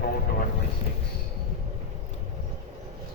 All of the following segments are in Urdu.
226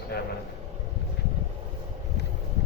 7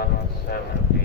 170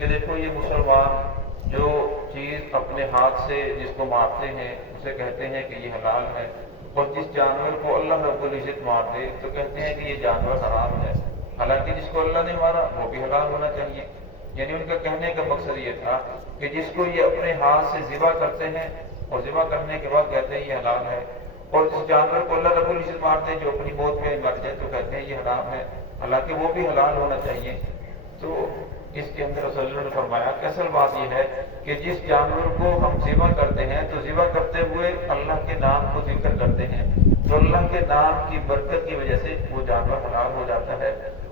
کہ دیکھو یہ مسلمان جو چیز اپنے ہاتھ سے جس کو مارتے ہیں اسے کہتے ہیں کہ یہ حلال ہے، اور جس جانور کو اللہ رب العزت مار دے تو کہتے ہیں کہ یہ جانور حرام ہے، حالانکہ جس کو اللہ نے مارا وہ بھی حلال ہونا چاہیے۔ یعنی ان کا کہنے کا مقصد یہ تھا کہ جس کو یہ اپنے ہاتھ سے ذبح کرتے ہیں اور ذبح کرنے کے بعد کہتے ہیں یہ حلال ہے، اور جس جانور کو اللہ رب العزت مارتے ہیں جو اپنی موت میں مر جائے تو کہتے ہیں یہ حرام ہے، حالانکہ وہ بھی حلال ہونا چاہیے۔ تو اس کے اندر رسول اللہ نے فرمایا کہ اصل بات یہ ہے کہ جس جانور کو ہم ذبح کرتے ہیں تو ذبح کرتے ہوئے اللہ کے نام کو ذکر کرتے ہیں، تو اللہ کے نام کی برکت کی وجہ سے وہ جانور حلال ہو جاتا ہے،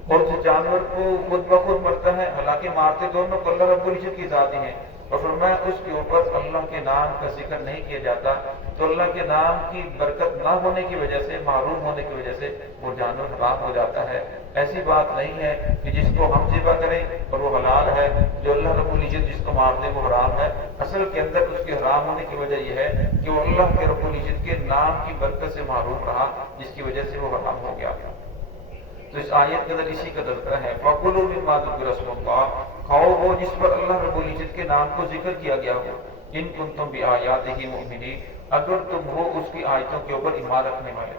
اور جس جانور کو خود بخود مرتا ہے، حالانکہ مارتے دونوں کو اللہ رب العزت کی ذات ہی ہے، اور فرمایا اس کے اوپر اللہ کے نام کا ذکر نہیں کیا جاتا تو اللہ کے نام کی برکت نہ ہونے کی وجہ سے، محروم ہونے کی وجہ سے وہ جانور حرام ہو جاتا ہے۔ ایسی بات نہیں ہے کہ جس کو ہم ذبح کریں اور وہ حلال ہے، جو اللہ رب العزت جس کو مار دے وہ حرام ہے۔ اصل کے اندر اس کے حرام ہونے کی وجہ یہ ہے کہ وہ اللہ کے رب العزت کے نام کی برکت سے محروم رہا، جس کی وجہ سے وہ حرام ہو گیا۔ تو اس آیت کے اندر اسی کا تذکرہ ہے، فَكُلُوا مِمَّا ذُكِرَ اسْمُ اللَّهِ، کھاؤ وہ جس پر اللہ رب العزت کے نام کو ذکر کیا گیا ہو، ان کنتم بِآیاتِهِ مُؤْمِنِینَ، اگر تم ہو اس کی آیتوں کے اوپر ایمان رکھنے والے۔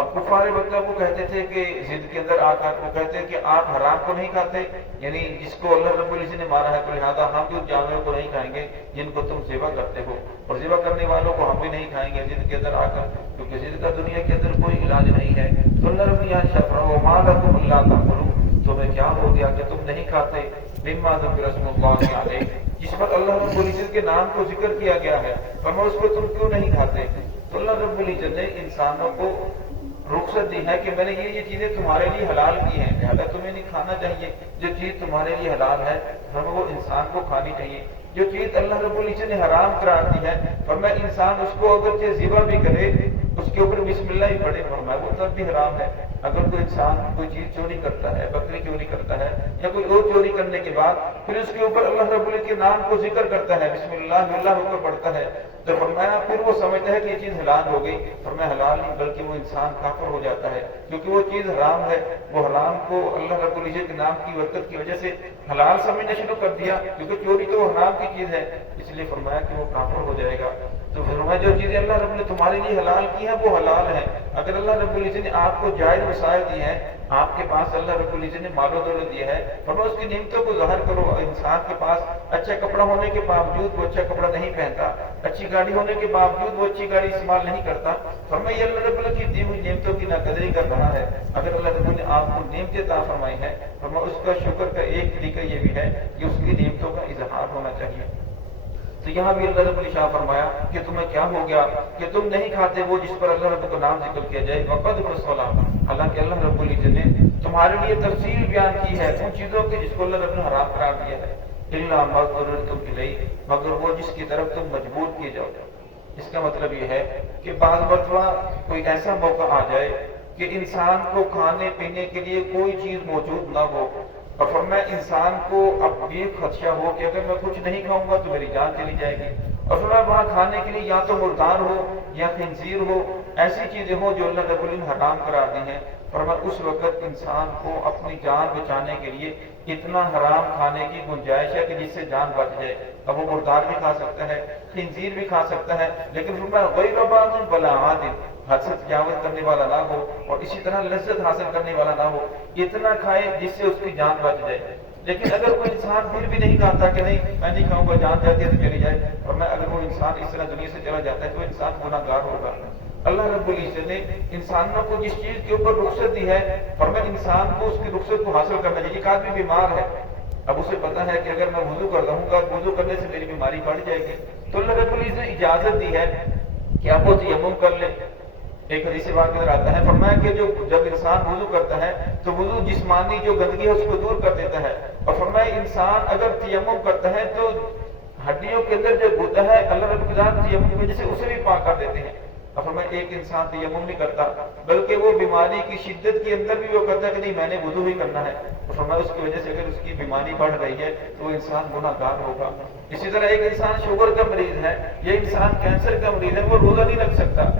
اب کفار مکہ وہ کہتے تھے کہ ضد کے اندر آ کر وہ کہتے ہیں کہ آپ حرام کو نہیں کھاتے، یعنی جس کو اللہ رب العزت نے مارا ہے تو لہٰذا ہم بھی اس جانوروں کو نہیں کھائیں گے جن کو تم ذبح کرتے ہو، اور ذبح کرنے والوں کو ہم بھی نہیں کھائیں گے ضد کے اندر آ کر، کیونکہ ضد کا دنیا کے اندر کوئی علاج نہیں ہے۔ تو اللہ رب وَمَا لَكُمْ أَلَّا تَأْكُلُوا، تمہیں کیا ہو گیا کہ تم نہیں کھاتے مِمَّا ذُكِرَ اسْمُ اللَّهِ عَلَيْهِ، جس پر اللہ رب العزت کے نام کو ذکر کیا گیا ہے، فرمایا اس کو تم کیوں نہیں کھاتے؟ تو اللہ رب العزت نے انسانوں کو رخصت دی ہے کہ میں نے یہ چیزیں تمہارے لیے حلال کی ہیں، لہٰذا تمہیں نہیں کھانا چاہیے۔ جو چیز تمہارے لیے حلال ہے ہمیں وہ انسان کو کھانی چاہیے۔ جو چیز اللہ رب العزت نے حرام قرار دی ہے فرمایا انسان اس کو اگر ذبح بھی کرے اس کے اوپر بسم اللہ ہی پڑھے، فرمایا وہ تب بھی حرام ہے۔ اگر کوئی انسان کوئی چیز چوری کرتا ہے، بکری چوری کرتا ہے یا کوئی اور چوری کرنے کے بعد پھر اس کے اوپر اللہ رب العزت کے نام کو ذکر کرتا ہے، بسم اللہ اللہ ہو کر پڑھتا ہے، تو فرمایا پھر وہ سمجھتا ہے کہ یہ چیز حلال ہو گئی، فرمایا حلال نہیں بلکہ وہ انسان کافر ہو جاتا ہے، کیونکہ وہ چیز حرام ہے، وہ حرام کو اللہ رب العزت کے نام کی برکت کی وجہ سے حلال سمجھنا شروع کر دیا، کیونکہ چوری تو حرام کی چیز ہے، اس لیے فرمایا کہ وہ کافر ہو جائے گا۔ تو فرمایا جو چیزیں اللہ رب نے تمہارے لیے حلال کی ہیں وہ حلال ہیں۔ اگر اللہ رب العزت نے آپ کو جائز وسائل دی ہیں، آپ کے پاس اللہ رب العزت نے مال و دولت دیا ہے، فرمایا اس کی نعمتوں کو ظاہر کرو۔ انسان کے پاس اچھا کپڑا ہونے کے باوجود وہ اچھا کپڑا نہیں پہنتا، اچھی گاڑی ہونے کے باوجود وہ اچھی گاڑی استعمال نہیں کرتا، فرمایا یہ اللہ رب العزت کی دی ہوئی نعمتوں کی ناقدری کر رہا ہے۔ اگر اللہ رب نے آپ کو نعمتیں عطا فرمائی ہیں، فرمایا اس کا شکر کا ایک طریقہ یہ بھی ہے کہ اس کی نعمتوں کا اظہار ہونا چاہیے۔ تو یہاں بھی اللہ رب العزت فرمایا کہ تمہیں کیا ہو گیا کہ تم نہیں کھاتے وہ جس پر اللہ رب کا نام ذکر کیا جائے، وقد فصل، حالانکہ اللہ رب العزت نے تمہارے لیے تفصیل بیان کی ہے ان چیزوں کی جس کو اللہ رب نے حرام قرار دیا ہے، الا ما اضطررتم الیہ، مگر وہ جس کی طرف تم مجبور کیے جاؤ۔ اس کا مطلب یہ ہے کہ بعض مرتبہ کوئی ایسا موقع آ جائے کہ انسان کو کھانے پینے کے لیے کوئی چیز موجود نہ ہو، اور فرمایا انسان کو اب یہ خدشہ ہو کہ اگر میں کچھ نہیں کھاؤں گا تو میری جان چلی جائے گی، اور فرمایا وہاں کھانے کے لیے یا تو مردار ہو یا خنزیر ہو، ایسی چیزیں ہوں جو اللہ رب العزت نے حرام قرار دی ہیں، فرمایا اس وقت انسان کو اپنی جان بچانے کے لیے اتنا حرام کھانے کی گنجائش ہے کہ جس سے جان بچ جائے۔ اب وہ مردار بھی کھا سکتا ہے، خنزیر بھی کھا سکتا ہے، لیکن فرمایا غیر باغ ولا عاد، حد سے تجاوز کرنے والا نہ ہو اور اسی طرح لذت حاصل کرنے والا نہ ہو، اتنا کھائے جس سے اس کی جان بچ جائے۔ لیکن اگر کوئی انسان پھر بھی نہیں کھاتا کہ نہیں میں نہیں کھاؤں گا، جان جاتی ہے تو چلی جائے، اور میں اگر وہ انسان اس طرح دنیا سے چلا جاتا ہے تو انسان گناہ گار ہوگا۔ اللہ رب العزت نے انسانوں کو جس چیز کے اوپر رخصت دی ہے، فرمایا انسان کو اس کی رخصت کو حاصل کرنا چاہیے۔ ایک آدمی بیمار ہے، اب اسے پتا ہے کہ اگر میں وضو کر رہوں گا وضو کرنے سے میری بیماری بڑھ جائے گی، تو اللہ رب العزت نے اجازت دی ہے کہ آپ وہ تیمم کر لیں۔ ایک حدیث پاک کے اندر آتا ہے، فرمایا کہ جب انسان وضو کرتا ہے تو وضو جسمانی جو گندگی ہے اس کو دور کر دیتا ہے، اور فرمایا انسان اگر تیمم کرتا ہے تو ہڈیوں کے اندر جو گردہ ہے اللہ رب العزت تیمم کی وجہ سے اسے بھی پاک کر دیتے ہیں۔ اور فرمایا ایک انسان تیمم نہیں کرتا بلکہ وہ بیماری کی شدت کے اندر بھی وہ کرتا ہے کہ نہیں میں نے وضو ہی کرنا ہے، تو فرمایا اس کی وجہ سے اگر اس کی بیماری بڑھ رہی ہے تو وہ انسان گناہ گار ہوگا۔ اسی طرح ایک انسان شوگر کا مریض ہے، یہ انسان کینسر کا مریض ہے، وہ روزہ نہیں رکھ سکتا،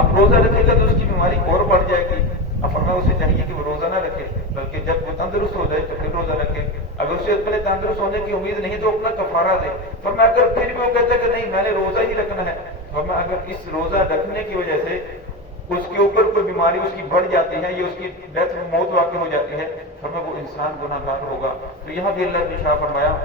اب روزہ رکھے گا تو اس کی بیماری اور بڑھ جائے گی۔ اب فرمایا اسے چاہیے کہ وہ روزہ نہ رکھے بلکہ جب وہ تندرست ہو جائے تو پھر روزہ رکھے۔ اگر اسے اپنے تندرست ہونے کی امید نہیں تو اپنا کفارہ دے. فرمایا اگر پھر بھی وہ کہتا ہے کہ نہیں میں نے روزہ ہی رکھنا ہے، فرمایا اگر اس روزہ رکھنے کی وجہ سے اس کے اوپر کوئی بیماری اس کی بڑھ جاتی ہے یا اس کی ڈیتھ میں موت واقع ہو جاتی ہے، فرمایا وہ انسان گناہ گار ہوگا. تو یہاں بھی اللہ نے ارشاد فرمایا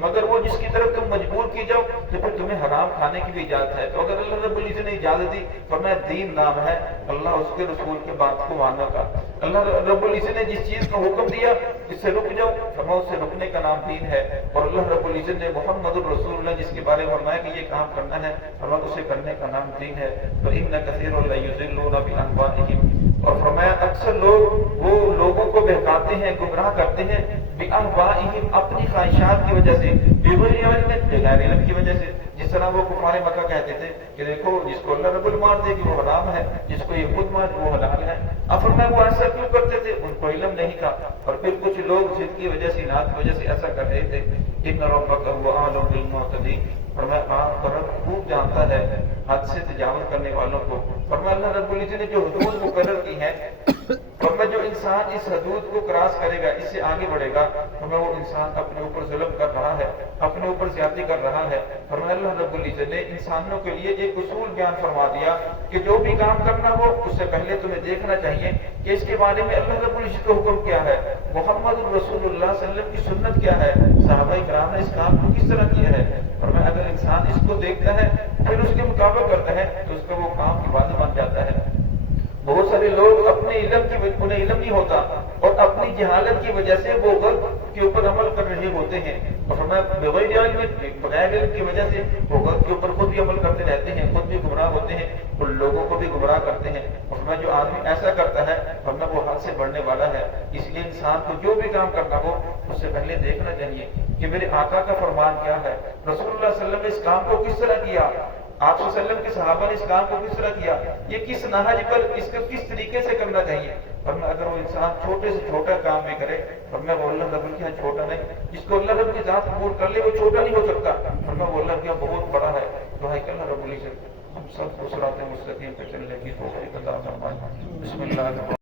مگر وہ جس کی طرف تم مجبور کی جاؤ تو پھر تمہیں حرام کھانے کی بھی اجازت ہے. تو اگر اللہ رب العزت نے اجازت دی، فرمایا دین نام ہے اللہ اس کے رسول کے بات کو ماننے کا. اللہ رب العزت نے جس چیز کا حکم دیا اس سے رک جاؤ، فرمایا اس سے رکنے کا نام دین ہے. اور اللہ رب العزت نے محمد الرسول اللہ جس کے بارے میں فرمایا کہ یہ کام کرنا ہے، فرمایا اسے کرنے کا نام دین ہے. فإن كثيرا ليضلون بأهوائهم، اور فرمایا اکثر لوگ وہ لوگوں کو بہکاتے ہیں، گمراہ کرتے ہیں، بأهوائهم اپنی خواہشات کی وجہ سے، بغیر علم بغیر علم کی وجہ سے. جس طرح وہ کفار مکہ کہتے تھے کہ دیکھو جس کو اللہ رب مان دے کہ وہ حرام ہے، جس کو یہ خود مان وہ حلال ہے. اب فرمایا وہ ایسا کیوں کرتے تھے؟ ان کو علم نہیں تھا. اور پھر کچھ لوگ ضد کی وجہ سے، اناد کی وجہ سے ایسا کر رہے تھے. ان ربک هو اعلم بالمعتدین، فرمایا آپ رب خوب جانتا ہے حد سے تجاوز کرنے والوں کو. فرمایا اللہ رب العزت نے جو حدود مقرر کی ہیں، فرمایا جو انسان اس حدود کو کراس کرے گا، اس سے آگے بڑھے گا، فرمایا وہ انسان اپنے اوپر ظلم کر رہا ہے، اپنے اوپر زیادتی کر رہا ہے. فرمایا اللہ رب العزت نے انسانوں کے لیے ایک اصول بیان فرما دیا کہ جو بھی کام کرنا ہو اس سے پہلے تمہیں دیکھنا چاہیے کہ اس کے بارے میں اللہ رب العزت کا حکم کیا ہے، محمد رسول اللہ صلی اللہ علیہ وسلم کی سنت کیا ہے، صحابہ کرام نے اس کام کو کس طرح کیا ہے. فرمایا اگر انسان اس کو دیکھتا ہے پھر اس کے مطابق کرتا ہے تو اس کا وہ کام عبادت بن جاتا ہے. بہت سارے لوگ اپنے علم کی انہیں علم نہیں ہوتا اور اپنی جہالت کی وجہ سے وہ غلط کے اوپر عمل کر رہے ہوتے ہیں. اور فرمایا بغیر علم کی وجہ سے وہ غلط کے اوپر خود بھی عمل کرتے رہتے ہیں، خود بھی گمراہ ہوتے ہیں اور لوگوں کو بھی گمراہ کرتے ہیں. اور فرمایا جو آدمی ایسا کرتا ہے فرمایا وہ حد سے بڑھنے والا ہے. اس لیے انسان کو جو بھی کام کرنا ہو اس سے پہلے دیکھنا چاہیے کہ میرے آقا کا فرمان کیا ہے، رسول اللہ صلی اللہ علیہ وسلم نے اس کام کو کس طرح کیا، آپ صلی اللہ علیہ وسلم کے صحابہ نے اس کام کو کس طرح کیا، یہ کس نہج پر اس کو کس طریقے سے کرنا چاہیے. فرمایا اگر وہ انسان چھوٹے سے چھوٹا کام بھی کرے، فرمایا وہ اللہ رب کے یہاں چھوٹا نہیں، جس کو اللہ رب کی ذات قبول کر لے وہ چھوٹا نہیں ہو سکتا. فرمایا وہ اللہ کے یہاں بہت بڑا ہے. تو ہے کہ اللہ رب العزت ہم سب کو صراط مستقیم پہ چلنے کی توفیق عطا فرمائے. بسم اللہ.